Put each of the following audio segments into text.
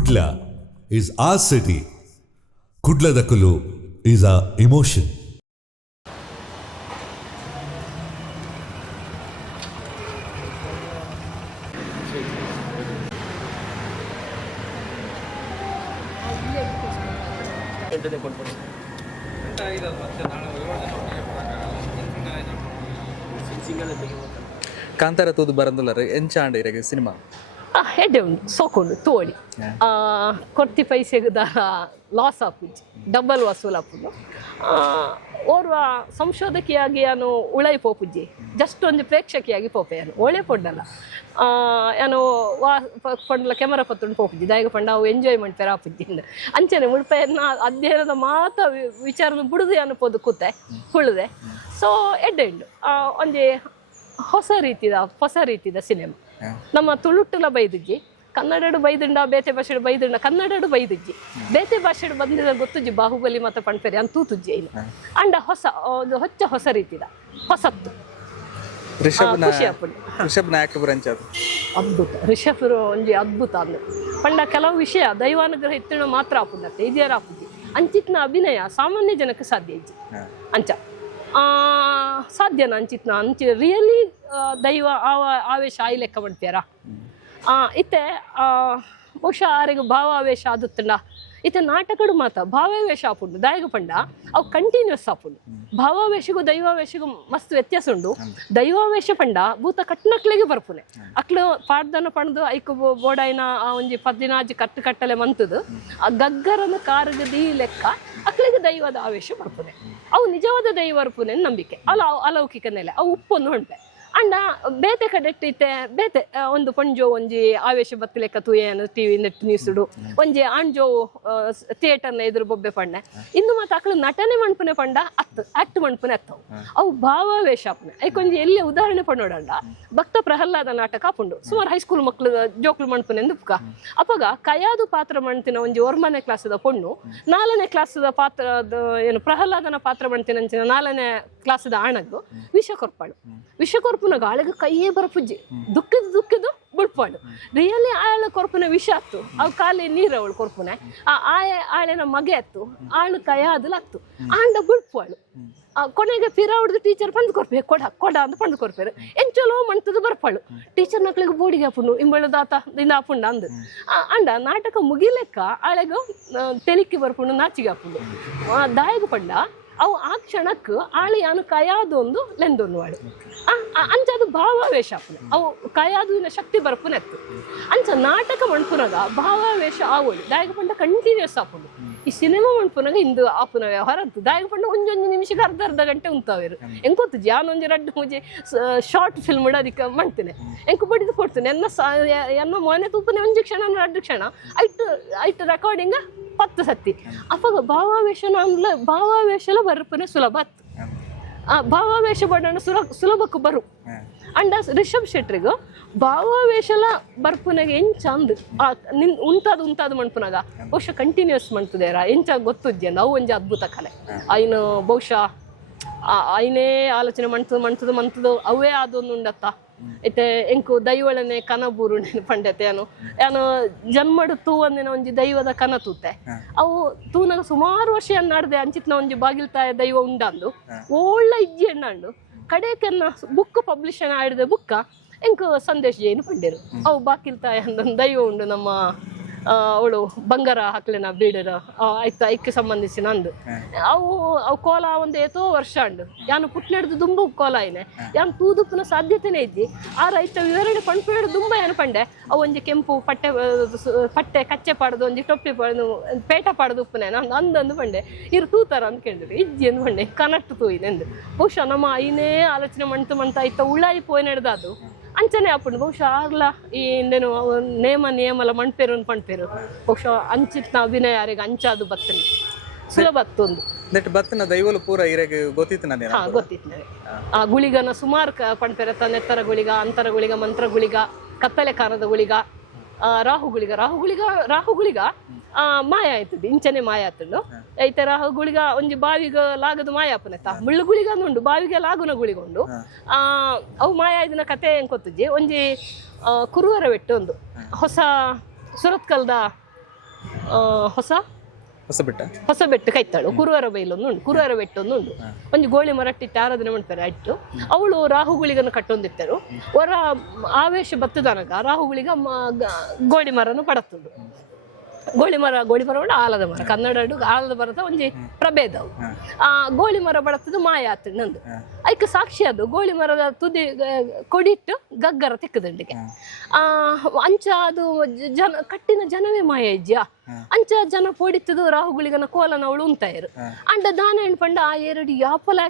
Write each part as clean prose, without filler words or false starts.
Kudla is our city. Kudla Dakulu is our emotion. Kantara ತೂದು ಬರಂದುಲ್ಲರು ಎಂಚಾಂಡ ಇರಗೆ cinema Hegde ಉಂಟು ಸೋಕೊಂಡು ತೋಳಿ ಕೊರ್ತಿ ಪೈಸೆಗದ loss ಆಪುಜಿ double ವಸೂಲ್ ಆಪುದು ಓರ್ವ ಸಂಶೋಧಕಿಯಾಗಿ ನಾನು ಉಳೈ ಪೋಪುಜ್ಜಿ ಜಸ್ಟ್ ಒಂದು ಪ್ರೇಕ್ಷಕಿಯಾಗಿ ಪೋಪೆ ನಾನು ಒಳ್ಳೆ ಪೊಡ್ಡಲ್ಲ ಏನು ಪಂಡ್ಲ ಕೆಮರಾ ಪತ್ತುಂಡು ಪೋಪುಜ್ಜಿ ದಾಯಿಗ ಪಂಡ ಅವು ಎಂಜಾಯ್ಮೆಂಟ್ ಪೆರ ಆಪುಜ್ಜಿಂದ ಅಂಚನೆ ಮುಳ್ಪೆಯನ್ನ ಅಧ್ಯಯನದ ಮಾತ ವಿಚಾರ ಬಿಡುದು ಅನ್ಬೋದು ಕೂತೆ ಹುಳುದೆ ಸೊ ಎಡ್ಡೆ ಉಂಡು ಒಂದೇ ಹೊಸ ರೀತಿದ ಸಿನಿಮಾ ನಮ್ಮ ತುಳುಟ್ಟುಲ ಬೈದುಜ್ಜಿ ಕನ್ನಡಡು ಬೈದುಂಡ ಬೇತೆ ಭಾಷೆಡು ಬೈದುಂಡ ಕನ್ನಡಡು ಬೈದುಜ್ಜಿ ಬೇತೆ ಭಾಷೆಡು ಬಂದಿದ ಗೊತ್ತುಜ್ಜಿ ಬಾಹುಬಲಿ ಮತ್ತು ಪಣ್ಪೆರಿ ಅಂತೂತುಜ್ಜಿ ಇಲ್ಲ ಅಂಡ ಹೊಸ ರೀತಿದ ಹೊಸತ್ತು ರಿಷಬ್ ನಾಯಕ ಬರಂಚದು ಅದ್ಭುತ ರಿಷಬ್ರು ಒಂಜಿ ಅದ್ಭುತ ಅಂದ್ರೆ ಪಂಡ ಕೆಲವು ವಿಷಯ ದೈವಾನುಗ್ರಹ ಇತ್ತಿನ ಮಾತ್ರ ಆಪುಂಡತ್ತೆ ಇದ್ಯಾರ ಆಪುಜಿ ಅಂಚಿತ್ನ ಅಭಿನಯ ಸಾಮಾನ್ಯ ಜನಕ್ಕೆ ಸಾಧ್ಯ ಇಜ್ಜಿ ಅಂಚ ಸಾಧ್ಯನಾ ಅಂಚಿತ್ನ ರಿಯಲಿ ದೈವ ಆವೇಶ ಆಯಿ ಲೆಕ್ಕ ಮಾಡ್ತೀಯಾರ ಇತ್ತೆ ಬಹುಶಃ ಆರೆಗೆ ಭಾವಾವೇಶ ಆದುತ್ತಂಡ ಇತ್ತೆ ನಾಟಕಡು ಮಾತ ಭಾವಾವೇಶ ಆಪುಂಡು ದಾಯಗ ಪಂಡ ಅವು ಕಂಟಿನ್ಯೂಸ್ ಆಪುಂಡು ಭಾವಾವೇಶಗೂ ದೈವಾವೇಶಗೂ ಮಸ್ತ್ ವ್ಯತ್ಯಾಸ ಉಂಡು ದೈವಾವೇಶ ಪಂಡ ಭೂತ ಕಟ್ನಕ್ಲೆಗೆ ಬರ್ಪುನೆ ಅಕ್ಲು ಪಾಡ್ದನ ಪಣ್ದು ಐಕು ಬೋಡಾಯಿನ ಒಂಜಿ ಪದಿನಾಜಿ ಕಟ್ಟಲೆ ಮಂತದು ಆ ಗಗ್ಗರನ ಕಾರಗದಿ ಲೆಕ್ಕ ಅಕ್ಲಿಗೆ ದೈವದ ಆವೇಶ ಬರ್ಪುನೆ ಅವು ನಿಜವಾದ ದೈವ ಬರ್ಪುನೆ ನಂಬಿಕೆ ಅಲೌಕಿಕ ನೆಲೆ ಅವು ಉಪ್ಪೊಂದು ಹೊಂಟೆ ಅಂಡ ಬೇತೆ ಕಡೆಟ್ಟಿತ್ತೆ ಬೇತೆ ಒಂದು ಪಂಜೋ ಒಂಜಿ ಆವೇಶ ಬತ್ತಿ ಲೆಕ್ಕ ತೂಯೇನು ಟಿವಿ ನೆಟ್ ನ್ಯೂಸುಡು ಒಂಜಿ ಆಂಜೋ ಥಿಯೇಟರ್ನ ಎದುರು ಬೊಬ್ಬೆ ಪಂಡೆ ಇನ್ನು ಮತ್ತೆ ಅಕ್ಳು ನಟನೆ ಮಣ್ಪುನೆ ಪಂಡ ಆಕ್ಟ್ ಮಣ್ಪುನೆ ಅತ್ತವು ಅವು ಭಾವಾವೇಶ ಆಪುನೆ ಐಕೊಂಜಿ ಎಲ್ಲಿ ಉದಾಹರಣೆ ಪಂಡೋಡಂಡ ಭಕ್ತ ಪ್ರಹ್ಲಾದ ನಾಟಕ ಆಪುಂಡು ಸುಮಾರು ಹೈಸ್ಕೂಲ್ ಮಕ್ಳು ಜೋಕ್ಲು ಮಣ್ಪುನೆ ಎಂದುಪ್ಕ ಅಪಗ ಕಯಾದು ಪಾತ್ರ ಮಣ್ತಿನ ಒಂಜಿ ಒರ್ಮನೆ ಕ್ಲಾಸದ ಪೊಣ್ಣು 4ನೇ ಕ್ಲಾಸದ ಪಾತ್ರ ಏನು ಪ್ರಹ್ಲಾದನ ಪಾತ್ರ ಮಣ್ತಿನ 4ನೇ ಕ್ಲಾಸದ ಆಣದ್ದು ವಿಷ ಕೊರ್ಪುನ ಗಾಳಿಗೆ ಕೈಯೇ ಬರಪುಜ್ಜಿ ದುಃಖಿದು ಬುಡ್ಪಾಡು ರಿಯಲಿ ಆಳ ಕೊರ್ಪುನ ವಿಷ ಅತ್ತು ಅವು ಖಾಲಿ ನೀರು ಅವಳು ಕೊರ್ಪುನೆ ಆಳೆನ ಮಗೆ ಅತ್ತು ಆಳು ಕೈಯಾದಲು ಅತ್ತು ಆಂಡ ಬುಡ್ಪಾಳು ಕೊನೆಗೆ ಪಿರ ಹೊಡೆದು ಟೀಚರ್ ಪಂದು ಕೊರ್ಪೆ ಕೊಡ ಅಂತ ಪಂದು ಕೊರ್ಪೇರು ಎಂಚಲೋ ಮಣ್ತದು ಬರ್ಪಾಳು ಟೀಚರ್ ನಕ್ಳಿಗೆ ಬೋಡಿಗೆ ಹಾಪುಂಡು ಇಂಬಳು ದಾತ ದಿಂದ ಹಾಪುಂಡ ಅಂದು ಅಂಡ ನಾಟಕ ಮುಗಿಲೆಕ್ಕ ಆಳೆಗ ತೆಲಿಕ್ಕಿ ಬರ್ಪುಂಡು ನಾಚಿಗೆ ಹಾಪುಂಡು ದಾಯಗ ಪಂಡ ಅವು ಆ ಕ್ಷಣಕ್ಕೆ ಆಳು ಯಾನು ಕಯಾದೊಂದು ಲೆಂದೊಂದು ವಾಡು ಅಂಚದು ಭಾವಾವೇಶ ಆಪುನೆ ಅವು ಕಯಾದುವಿನ ಶಕ್ತಿ ಬರ್ಪುನೆ ಅತ್ತು ಅಂಚ ನಾಟಕ ಮಣ್ಪುನಗ ಭಾವಾವೇಶ ಆವೋಡು ದಾಯಕ ಪಂಡ ಕಂಟಿನ್ಯೂಸ್ ಆಪುಂಡು ಈ ಸಿನಿಮಾ ಮಣ್ಪುನಗ ಇಂದು ಆಪುನ ವ್ಯವಹಾರ ಅಂತು ದಾಯಕ ಪಂಡ ಒಂದೊಂದು ನಿಮಿಷಕ್ಕೆ ಅರ್ಧ ಗಂಟೆ ಉಂತಾವೇರು ಎಂಗೊತ್ತು ಜಾನೊಂಜಿ ರಡ್ಡು ಮುಂಜೆ ಶಾರ್ಟ್ ಫಿಲ್ಮ್ ಅದಕ್ಕೆ ಮಾಡ್ತೇನೆ ಎಂಕು ಬಡಿದು ಕೊಡ್ತೇನೆ ಎನ್ನ ಮೊನೆ ತೂಪನೆ ಒಂಜಿ ಕ್ಷಣ 2 ಕ್ಷಣ ಐಟ್ ರೆಕಾರ್ಡಿಂಗ್ 10 ಸತಿ ಅವಾಗ ಭಾವಾವೇಶಲ ಬರ್ಪನೆ ಸುಲಭ ಅತ್ತು ಭಾವಾವೇಶ ಬಣ್ಣ ಸುಲಭಕ್ಕೆ ಬರು ಅಂಡ ರಿಷಬ್ ಶೆಟ್ರಿಗೂ ಭಾವಾವೇಶಲ ಬರ್ಪುನಾಗ ಎಂಚ ಅಂದು ಉಂತಾದು ಮಣ್ಪುನಾಗ ಬಹುಶಃ ಕಂಟಿನ್ಯೂಸ್ ಮಣ್ತದೇರ ಎಂಚ ಗೊತ್ತುಜ್ಜಿ ನಾವು ಒಂಜಿ ಅದ್ಭುತ ಕಲೆ ಐನು ಬಹುಶಃ ಐನೇ ಆಲೋಚನೆ ಮಂತದು ಅವೇ ಅದೊಂದು ಉಂಡತ್ತ ಐತೆ ಎಂಕು ದೈವಳನೆ ಕನಬೂರು ಪಂಡತೆ ಏನು ಜನ್ಮಡು ತೂವಂದಿನ ಒಂಜಿ ದೈವದ ಕನ ತೂತೆ ಅವು ತೂನಾಗ ಸುಮಾರು ವರ್ಷ ಅನ್ನಾಡ್ದೆ ಅಂಚಿತ್ನ ಒಂಜಿ ಬಾಗಿಲ್ತಾಯ ದೈವ ಉಂಡಂದು ಒಳ್ಳೆ ಇಜ್ಜಿ ಎಣ್ಣಂಡು ಕಡೆಕೆನ್ನ ಬುಕ್ ಪಬ್ಲಿಷ್ ಆಡಿದ ಬುಕ್ಕ ಎಂಕು ಸಂದೇಶ್ ಜೈನು ಪಂಡೇರು ಅವು ಬಾಕಿಲ್ತಾಯ ಅಂದೊಂದು ದೈವ ಉಂಡು ನಮ್ಮ ಅವಳು ಬಂಗಾರ ಹಾಕ್ಲೆನ ಬೀಡರ ಆಯ್ತು ಐಕ್ಕೆ ಸಂಬಂಧಿಸಿ ನಂದು ಅವು ಕೋಲ ಒಂದು ಏತೋ ವರ್ಷ ಅಂಡು ಯಾನು ಪುಟ್ನೆಡ್ದು ದುಂಬು ಕೋಲ ಐನೆ ಯಾನು ತೂದುಪ್ಪನ ಸಾಧ್ಯತೆನೇ ಇದ್ದಿ ಆ ರೈತ ವಿವರಣೆ ಪಂಪೇಡು ದುಂಬ ಏನು ಪಂಡೆ ಅವು ಒಂಜಿ ಕೆಂಪು ಪಟ್ಟೆ ಕಚ್ಚೆ ಪಾಡ್ದು ಒಂಜಿ ಟೊಪ್ಪಿ ಪಾಡ್ದು ಪೇಟ ಪಾಡ್ದು ಉಪ್ಪನೆ ಅಂದೊಂದು ಪಂಡೆ ಇರು ತೂತಾರ ಅಂತ ಕೇಳಿದ್ರು ಇಜ್ಜಿ ಎಂದು ಪಂಡೆ ಕನಟ್ಟು ತೂಯಿನೆಂದು ಬಹುಶಃ ನಮ್ಮ ಐನೇ ಆಲೋಚನೆ ಮಾಡ್ತಾ ಆಯ್ತಾ ಉಳ್ಳಾಯಿ ಪೋಯ್ ನಡೆದದು ಅಂಚನೆ ಆಪುಂಡು ಬಹುಶಃ ಆಗ್ಲ ಈ ಇಂದೇನು ನಿಯಮಲ ಮಣ್ಪೇರು ಪಣ್ಪೇರು ಬಹುಶಃ ಅಂಚಿತ್ನ ಅಭಿನಯ ಯಾರಿಗೆ ಅಂಚಾದು ಬತ್ತನೆ ಸುಲಭ ಅತ್ತೊಂದು ಬತ್ತನ ದೈವಲು ಪೂರ ಇರಗೆ ಗೊತ್ತಿತ್ತು ಗೊತ್ತಿತ್ತು ಆ ಗುಳಿಗನ ಸುಮಾರು ಪಣ್ಪೇರ ನೆತ್ತರ ಗುಳಿಗ ಅಂತರ ಗುಳಿಗ ಮಂತ್ರ ಗುಳಿಗ ಕತ್ತಲೆ ಕಾನದ ಗುಳಿಗ ರಾಹು ಗುಳಿಗ ಮಾಯ ಆಯ್ತದೆ ಇಂಚನೆ ಮಾಯ ಆತುಂಡು ಐತೆ ರಾಹು ಗುಳಿಗ ಒಂಜಿ ಬಾವಿಗ ಲಾಗದು ಮಾಯ ಆಪುನೆತ್ತ ಮುಳ್ಳು ಗುಳಿಗ ಉಂಡು ಬಾವಿಗೆ ಲಾಗುನ ಗುಳಿಗ ಉಂಡು ಅವು ಮಾಯ ಆಯ್ದಿನ ಕತೆ ಹೆಂಗ್ ಗೊತ್ತಜ್ಜಿ ಒಂಜಿ ಕುರುವರ ಬೆಟ್ಟು ಒಂದು ಹೊಸ ಸುರತ್ಕಲ್ದ ಹೊಸ ಹೊಸ ಬೆಟ್ಟ ಹೊಸ ಬೆಟ್ಟು ಕೈತಾಳು ಕುರುವರ ಬೈಲೊಂದು ಉಂಟು ಕುರುವರ ಬೆಟ್ಟೊಂದು ಉಂಟು ಒಂದು ಗೋಳಿ ಮರಟ್ಟಿಟ್ಟು ಆರಾಧನೆ ಮಾಡ್ತಾರೆ ಅಟ್ಟು ಅವಳು ರಾಹುಗಳಿಗನ್ನು ಕಟ್ಟೊಂದಿತ್ತರು ಹೊರ ಆವೇಶ ಬತ್ತದನಗ ರಾಹುಗಳಿಗ ಗೋಳಿ ಮರನು ಪಡತ್ತುಂಡು ಗೋಳಿ ಮರ ಉಂಡು ಆಲದ ಮರ ಕನ್ನಡ ಆಲದ ಮರದ ಒಂಜಿ ಪ್ರಭೇದ ಅವು ಗೋಳಿ ಮರ ಬಡತ್ತದು ಮಾಯ ಆತು ನಂದು ಅದಕ್ಕೆ ಸಾಕ್ಷಿ ಅದು ಗೋಳಿ ಮರದ ತುದಿ ಕೊಡಿಟ್ಟು ಗಗ್ಗರ ತೆಕ್ಕದಂಡಿಗೆ ಅಂಚ ಅದು ಜನ ಕಟ್ಟಿನ ಜನವೇ ಮಾಯ ಇಜ್ಜಾ ಅಂಚ ಜನ ಪೋಡಿತ್ತದು ರಾಹುಗಳಿಗನ ಕೋಲನ ಅವಳು ಉಂತಾಯರು ಅಂಡ ದಾನ ಎಣ್ಪಂಡ ಆ ಎರಡು ಯಾಪಲ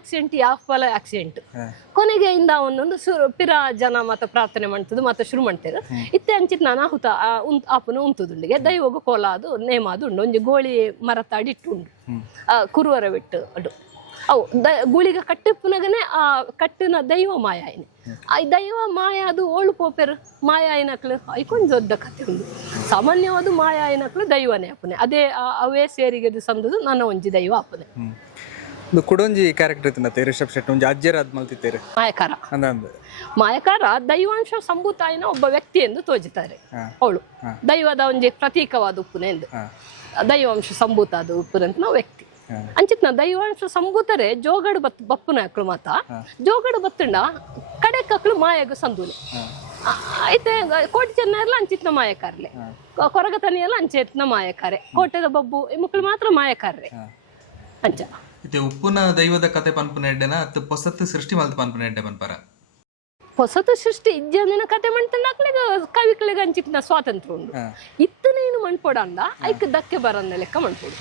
ಆಕ್ಸಿಡೆಂಟ್ ಕೊನೆಗೆ ಇಂದ ಒಂದೊಂದು ಪಿರ ಜನ ಮತ್ತ ಪ್ರಾರ್ಥನೆ ಮಾಡ್ತದು ಮತ್ತೆ ಶುರು ಮಾಡ್ತಾರೆ ಇತ್ತೆ ಅಂಚಿತ್ ನಾನು ಆಹುತ ಆಪನ ಉಂತದುಂಡಿಗೆ ದೈವಗ ಕೋಲ ಅದು ನೇಮ ಅದು ಉಂಡು ಒಂಜಿ ಗೋಳಿ ಮರ ತಾಡಿಟ್ಟು ಉಂಡು ಕುರುವರ ಬಿಟ್ಟು ಅಡು ಅವು ಗುಳಿಗ ಕಟ್ಟಿಪ್ಪುನಗನೆ ಆ ಕಟ್ಟಿನ ದೈವ ಮಾಯ ಆಯ್ನೆ ಆ ದೈವ ಮಾಯ ಅದು ಓಳು ಪೋಪೆರು ಮಾಯ ಆಯ್ನಕ್ಲು ಐಕೊಂದು ದೊಡ್ಡ ಕತೆ ಉಂಡು ಸಾಮಾನ್ಯವಾದ ಮಾಯ ಆಯ್ನಕ್ಲು ದೈವನೇ ಅಪ್ಪನೆ ಅದೇ ಅವೇ ಸೇರಿಗೆ ಸಂದದು ನನ್ನ ಒಂಜಿ ದೈವ ಅಪ್ಪನೆ ಒಂದು ಕುಡೊಂಜಿ ಕ್ಯಾರೆಕ್ಟರ್ ಇತ್ತು ರಿಷಬ್ ಶೆಟ್ಟಿ ಒಂಜಿ ಅಜ್ಜರಾದ್ ಮಲ್ತಿತ್ತೇರು ಮಾಯಕಾರ ಅಂದಂದು ಮಾಯಕಾರ ದೈವಾಂಶ ಸಂಭೂತ ಆಯ್ನ ಒಬ್ಬ ವ್ಯಕ್ತಿ ಎಂದು ತೋಜುತ್ತಾರೆ ಅವಳು ದೈವದ ಒಂಜಿ ಪ್ರತೀಕವಾದ ಉಪ್ಪುನೆ ಎಂದು ದೈವಾಂಶ ಸಂಭೂತ ಅದು ಉಪ್ಪುನಂತ ನಾವು ವ್ಯಕ್ತಿ ಅಂಚಿತ್ನ ದೈವಾಂಶ ಸಂಭೂತರೆ ಜೋಗಡು ಬಪ್ಪುನ ಹಾಕ್ಳು ಮಾತ ಜೋಗಡು ಬತ್ತುಂಡ ಕಡೆಕಕ್ಳು ಮಾಯಗ ಸಂದೂಲೆ ಐತೆ ಕೋಟಿ ಚೆನ್ನರ್ಲ ಅಂಚಿತ್ನ ಮಾಯಕಾರ್ಲೆ ಕೊರಗತನಿಯಲ್ಲ ಅಂಚೆತ್ನ ಮಾಯಕಾರೆ ಕೋಟೆದ ಬಬ್ಬು ಈ ಮಕ್ಕಳು ಮಾತ್ರ ಮಾಯಕಾರ್ರೆ ಅಂಚ ಇತ್ತೆ ಉಪ್ಪುನ ದೈವದ ಕತೆ ಪನ್ಪುನ ಎಡ್ಡೆನ ಅತ್ತು ಪೊಸತ್ತು ಸೃಷ್ಟಿ ಮಲ್ತು ಪನ್ಪುನ ಎಡ್ಡೆ ಪನ್ಪರ ಹೊಸತು ಸೃಷ್ಟಿ ಇಜ್ಜಂದಿನ ಕತೆ ಮಾಡ್ತಂಡಾಕ್ಲಿಗ ಕವಿಗಳಿಗೆ ಅಂಚಿತ್ನ ಸ್ವಾತಂತ್ರ್ಯ ಉಂಡು ಇತ್ತನೇನು ಮಣ್ಪೊಡಂಡ ಐಕ್ ದಕ್ಕೆ ಬರಂದ ಲೆಕ್ಕ ಮಣ್ಪೊಡು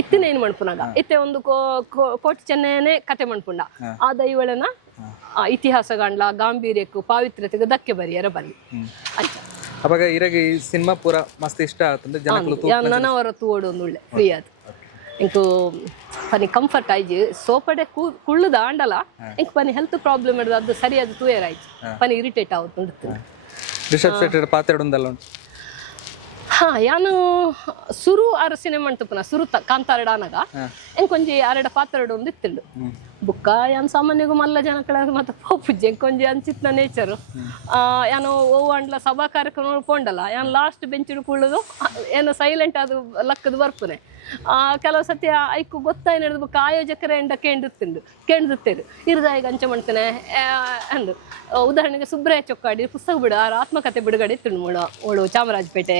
ಇತ್ತನೇನು ಮಣ್ಪುನಾಗ ಇತ್ತೆ ಒಂದು ಕೋಟಿ ಚೆನ್ನೈನೇ ಕತೆ ಮಣ್ಪುಂಡ ಆ ದೈವಳನ ಇತಿಹಾಸ ಗಂಡ್ಲ ಗಾಂಭೀರ್ಯಕ್ಕೂ ಪಾವಿತ್ರ್ಯತೆಗೆ ದಕ್ಕೆ ಬರಿಯರ ಬಲ್ಲಿ ಅಂಚ ಅವಾಗ ಇರಾಗ ಈ ಸಿನಿಮಾ ಪೂರ ಮಸ್ತ್ ಇಷ್ಟ ಆತಂದ್ರೆ ಜನಗಳು ನನವರ ತೂಡು ಒಂದು ಒಳ್ಳೆ ಫ್ರೀ ಅದು ಇಂಕು ಪನಿ ಕಂಫರ್ಟ್ ಆಯ್ಜಿ ಸೋಪಡೆ ಕುಳ್ಳುದ ಆಂಡಲ ಇಂಕ್ ಪನಿ ಹೆಲ್ತ್ ಪ್ರಾಬ್ಲಮ್ ಇಡದ ಅದು ಸರಿಯಾದ ತೂಯರ್ ಆಯ್ತು ಪನಿ ಇರಿಟೇಟ್ ಆವತ್ತು ಉಂಡು ರಿಷಬ್ ಶೆಟ್ಟಿ ಪಾತ್ರ ಉಂದಲ್ಲ ಉಂಟು ಯಾನು ಸುರು ಆರು ಸಿನಿಮಾ ಅಂಟುಪನ ಸುರು ಕಾಂತಾರಡಾನಾಗ ಎಂಕೊಂಜಿ ಅರಡ ಪಾತ್ರಡು ಒಂದು ಇತ್ತಿಂಡು ಬುಕ್ಕ ಯಾನ್ ಸಾಮಾನ್ಯಗೂ ಮಲ್ಲ ಜನಕಳ ಮತ್ತೆ ಪೋಪುಜ್ಜಿ ಎಂಕೊಂಜಿ ಅಂಚಿತ್ನ ನೇಚರು ಯಾನು ಓವು ಅಂಡ್ಲ ಸಭಾ ಕಾರ್ಯಕ್ರಮ ಪೋಂಡಲ್ಲ ಯಾನ್ ಲಾಸ್ಟ್ ಬೆಂಚಿಡು ಕುಳ್ಳುದು ಏನೋ ಸೈಲೆಂಟ್ ಅದು ಲಕ್ಕದು ಬರ್ಪುನೆ ಕೆಲವು ಸತಿ ಐಕು ಗೊತ್ತಾಯಿ ನಡೆದು ಬುಕ್ಕ ಆಯೋಜಕರ ಎಂಡ ಕೇಂಡುತ್ತೇರು ಇರ್ದಾಯಿಗ ಅಂಚ ಮಾಡ್ತೇನೆ ಅಂದು ಉದಾಹರಣೆಗೆ ಸುಬ್ರಾಯ ಚೊಕ್ಕಾಡಿ ಪುಸ್ತಕ ಬಿಡು ಆತ್ಮಕಥೆ ಬಿಡುಗಡೆ ಇತ್ತು ಓಳು ಚಾಮರಾಜಪೇಟೆ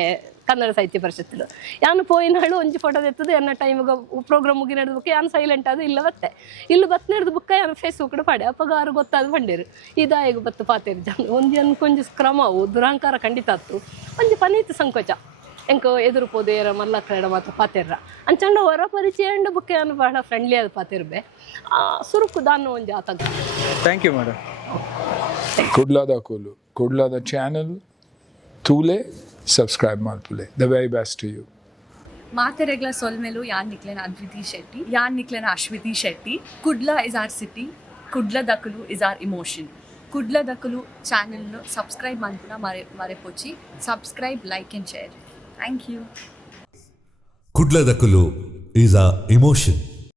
ಕನ್ನಡ ಸಾಹಿತ್ಯ ಪರಿಷತ್ತು ಯಾನು ಪೋಯಿನಾಳು ಒಂಜಿ ಫೋಟೋ ಎತ್ತದು ಎನ್ನ ಟೈಮಿಗೆ ಪ್ರೋಗ್ರಾಮ್ ಮುಗಿ ನಡೆದ ಬುಕ್ಕ ಯಾನು ಸೈಲೆಂಟ್ ಅದು ಇಲ್ಲ ಬತ್ತೆ ಇಲ್ಲಿ ಬತ್ ನಡೆದ ಬುಕ್ಕ ಯಾನು ಫೇಸ್ಬುಕ್ ಪಾಡೆ ಅಪ್ಪಗಾರು ಗೊತ್ತಾದ ಬಂಡೇರು ಇದಾಯಿಗ ಬತ್ತು ಪಾತೇರು ಜನ ಒಂಜಿ ಅನ್ಕೊಂಜಿ ಕ್ರಮವು ದುರಾಂಕಾರ ಖಂಡಿತ ಆತು ಒಂಜಿ ಪನೀತ ಸಂಕೋಚ ಎಂಕ ಎದುರು ಪೋದೇರ ಮಲ್ಲ ಕ್ರೀಡ ಮಾತ್ರ ಪಾತೆರ್ರ ಅಂಚಂಡ ಹೊರ ಪರಿಚಯ ಅಂಡ ಬುಕ್ಕ ಯಾನು ಬಹಳ ಫ್ರೆಂಡ್ಲಿ ಆದ ಪಾತಿರ್ಬೆ ಸುರುಕು ದಾನು ಒಂಜಿ ಆತಂಕ ಥ್ಯಾಂಕ್ ಯು ಮೇಡಮ್ ಕುಡ್ಲಾದ ಚಾನಲ್ ತೂಲೆ ಸಬ್ಸ್ಕ್ರೈಬ್ ಮಾಡ್ತುಲೆ the very best to you ಮಾತೆರೆಗ್ಲ ಸೊಲ್ಮೆಲು ಯಾನ್ ನಿಕ್ಲೆನ ಅದ್ವಿತಿ ಶೆಟ್ಟಿ ಯಾನ್ ನಿಕ್ಲೆನ Ashwiti Shetty Kudla is our city Kudla ದಕಲು ಇಸ್ ಆರ್ ಇಮೋಷನ್ ಕುಡ್ಲ ದಕಲು ಚಾನೆಲ್ ಸಬ್ಸ್ಕ್ರೈಬ್ ಮಾಡ್ಪುನ ಮರೆಪೋಚಿ subscribe like and share thank you ಕುಡ್ಲದಕಲು ಈಸ್ ಅ ಇಮೋಷನ್.